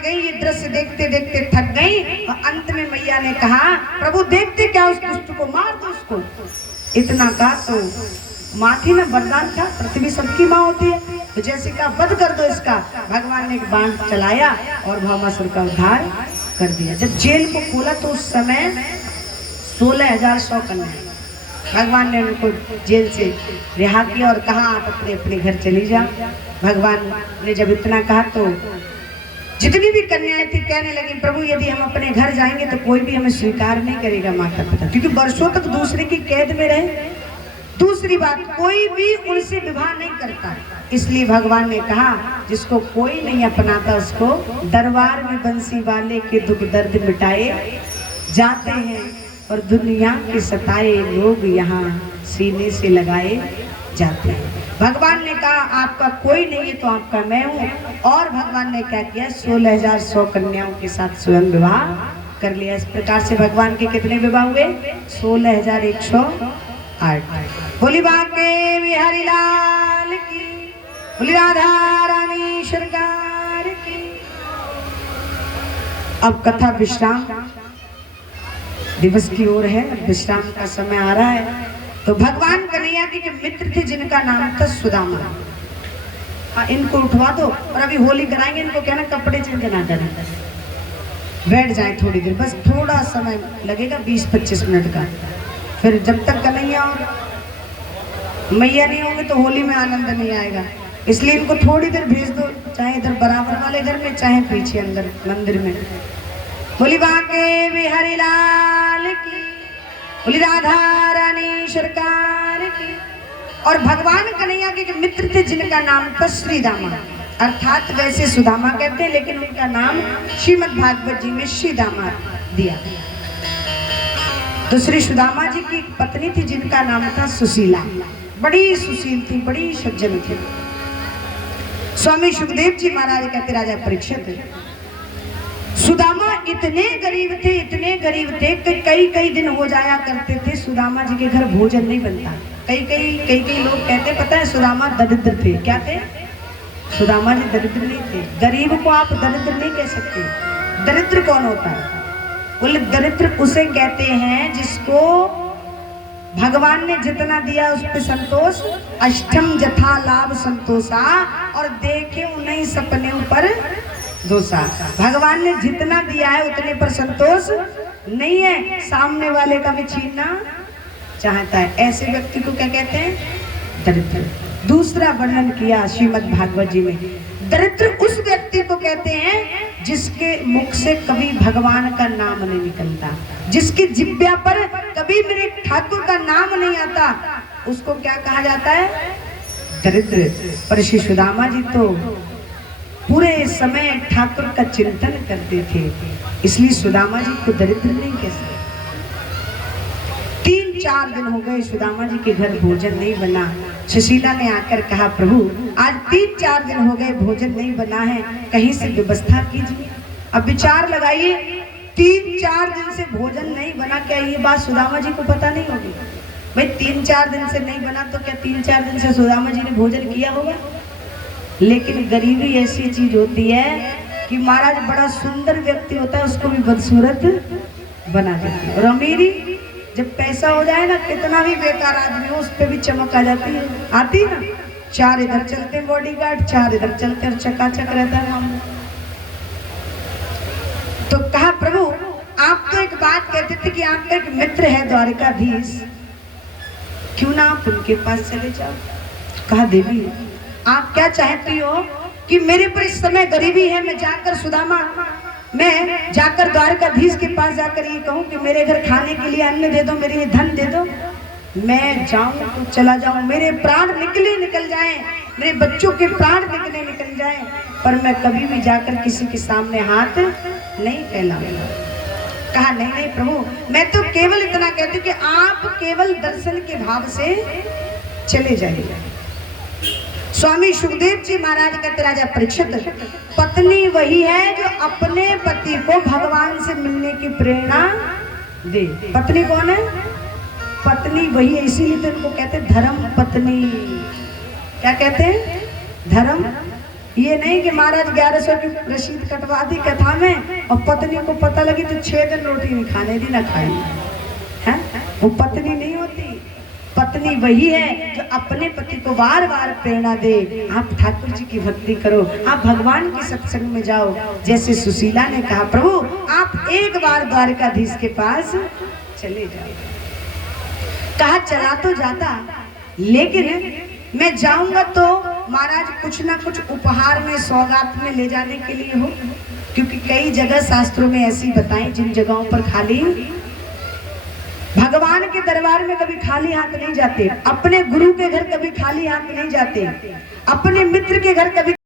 में गई, ये दृश्य देखते देखते थक गई और अंत में मैया ने कहा प्रभु देखते क्या उस दुष्ट को, मार दो उसको। इतना कहा तो माँ थी ना, वरदान था, पृथ्वी सबकी माँ होती है, तो जैसे कहा वध कर दो इसका। भगवान ने एक बाण चलाया और भौमासुर का उद्धार कर दिया। जब जेल को खोला तो उस समय 16,100 कन्या भगवान ने उनको जेल से रिहा किया और कहा आप अपने अपने घर चली जाओ। भगवान ने जब इतना कहा तो जितनी भी कन्याएं थी कहने लगी प्रभु यदि हम अपने घर जाएंगे तो कोई भी हमें स्वीकार नहीं करेगा माता पिता, क्योंकि वर्षों तक दूसरे की कैद में रहे। दूसरी बात, कोई भी उनसे विवाह नहीं करता। इसलिए भगवान ने कहा जिसको कोई नहीं अपनाता उसको दरबार में बंसी वाले के दुख दर्द मिटाए जाते हैं और दुनिया के सताए लोग यहाँ सीने से लगाए जाते हैं। भगवान ने कहा आपका कोई नहीं है तो आपका मैं हूँ। और भगवान ने क्या किया, 16,100 कन्याओं के साथ स्वयं विवाह कर लिया। इस प्रकार से भगवान के कितने विवाह हुए, 16,108। बोली बांके बिहारी लाल की, बोली राधा रानी सरकार की। अब कथा विश्राम दिवस की ओर है, विश्राम का समय आ रहा है। तो भगवान कन्हैया जी के मित्र थे जिनका नाम था सुदामा। इनको उठवा दो और अभी होली कराएंगे, इनको कहना कपड़े चेंज ना करें, बैठ जाए थोड़ी देर, बस थोड़ा समय लगेगा 20-25 मिनट का। फिर जब तक कन्हैया और मैया नहीं होंगे तो होली में आनंद नहीं आएगा, इसलिए इनको थोड़ी देर भेज दो, चाहे इधर बराबर वाले घर में चाहे पीछे अंदर मंदिर में। बोली बांके बिहारी लाल की, बोली राधा रानी सरकार की। और भगवान कन्हैया के मित्र थे जिनका नाम था श्रीदामा, अर्थात वैसे सुदामा कहते हैं लेकिन उनका नाम श्रीमद् भागवत जी में श्रीदामा दिया। तो श्री सुदामा जी की पत्नी थी जिनका नाम था सुशीला, बड़ी सुशील थी, बड़ी सज्जन थी। स्वामी सुखदेव जी महाराज कहते राजा परीक्षित सुदामा इतने गरीब थे, इतने गरीब थे कि कई दिन हो जाया करते थे सुदामा जी के घर भोजन नहीं बनता। कई लोग कहते पता है सुदामा दरिद्र थे। क्या थे? सुदामा जी दरिद्र नहीं थे। गरीब को आप दरिद्र नहीं कह सकते। दरिद्र कौन होता है? बोले दरिद्र उसे कहते हैं जिसको भगवान ने जितना दिया उस पर संतोष, अष्टम जथा लाभ संतोषा, और देखे उन्हीं सपने पर दोषा। भगवान ने जितना दिया है उतने पर संतोष नहीं है, सामने वाले का भी छीनना चाहता है। ऐसे व्यक्ति को क्या कहते हैं? दरिद्र। दूसरा वर्णन किया श्रीमद् भागवत जी में, दरिद्र उस व्यक्ति को कहते हैं जिसके मुख से कभी भगवान का नाम नहीं निकलता, जिसकी जिह्वा पर कभी मेरे ठाकुर का नाम नहीं आता, उसको क्या कहा जाता है? दरिद्र। पर श्री सुदामा जी तो पूरे समय ठाकुर का चिंतन करते थे, इसलिए सुदामा जी को दरिद्र नहीं कह सकते। 3-4 दिन हो गए सुदामा जी के घर भोजन नहीं बना। सुशीला ने आकर कहा प्रभु आज 3-4 दिन हो गए भोजन नहीं बना है, कहीं से व्यवस्था कीजिए। अब विचार लगाइए, 3-4 दिन से भोजन नहीं बना, क्या ये बात सुदामा जी को पता नहीं होगी? भाई 3-4 दिन से नहीं बना तो क्या 3-4 दिन से सुदामा जी ने भोजन किया होगा? लेकिन गरीबी ऐसी चीज होती है कि महाराज बड़ा सुंदर व्यक्ति होता है उसको भी बदसूरत बना देती है। और अमीरी जब पैसा हो जाए ना, कितना भी बेकार आदमी हो उस पर भी चमक आ जाती है, आती ना। 4 इधर चलते हैं बॉडीगार्ड, 4 इधर चलते हैं और चकाचक रहता है मामला। तो कहा प्रभु आप तो एक बात कहते थे कि आपका एक मित्र है द्वारिकाधीश, क्यों ना आप उनके पास चले जाओ। कहा देवी आप क्या चाहती हो कि मेरे पर इस समय गरीबी है, मैं जाकर सुदामा, मैं जाकर द्वारकाधीश के पास जाकर ये कहूँ कि मेरे घर खाने के लिए अन्न दे दो, मेरे लिए धन दे दो, मैं जाऊं तो चला जाऊं, मेरे प्राण निकल जाएं, मेरे बच्चों के प्राण निकल जाएं, पर मैं कभी भी जाकर किसी के सामने हाथ नहीं फैलाऊंगा। कहा नहीं प्रभु, मैं तो केवल इतना कहती हूँ कि आप केवल दर्शन के भाव से चले जाइए। स्वामी सुखदेव जी महाराज कहते राजा परीक्षित पत्नी वही है जो अपने पति को भगवान से मिलने की प्रेरणा दे। पत्नी कौन है? पत्नी वही है, इसीलिए तो इनको कहते धर्म पत्नी। क्या कहते हैं? धर्म ये नहीं कि महाराज 1100 की रसीद कटवा दी कथा में और पत्नी को पता लगी तो 6 दिन रोटी नहीं खाने दी ना खाई है। वो पत्नी नहीं होती। पत्नी वही है जो अपने पति को बार बार प्रेरणा दे, आप ठाकुर जी की भक्ति करो, आप भगवान के सत्संग में जाओ। जैसे सुशीला ने कहा, प्रभु आप एक बार द्वारकाधीश के पास चले जाओ। कहा चला तो जाता, लेकिन मैं जाऊंगा तो महाराज कुछ ना कुछ उपहार में सौगात में ले जाने के लिए हो, क्योंकि कई जगह शास्त्रों में ऐसी बताई जिन जगहों पर खाली भगवान के दरबार में कभी खाली हाथ नहीं जाते, अपने गुरु के घर कभी खाली हाथ नहीं जाते, अपने मित्र के घर कभी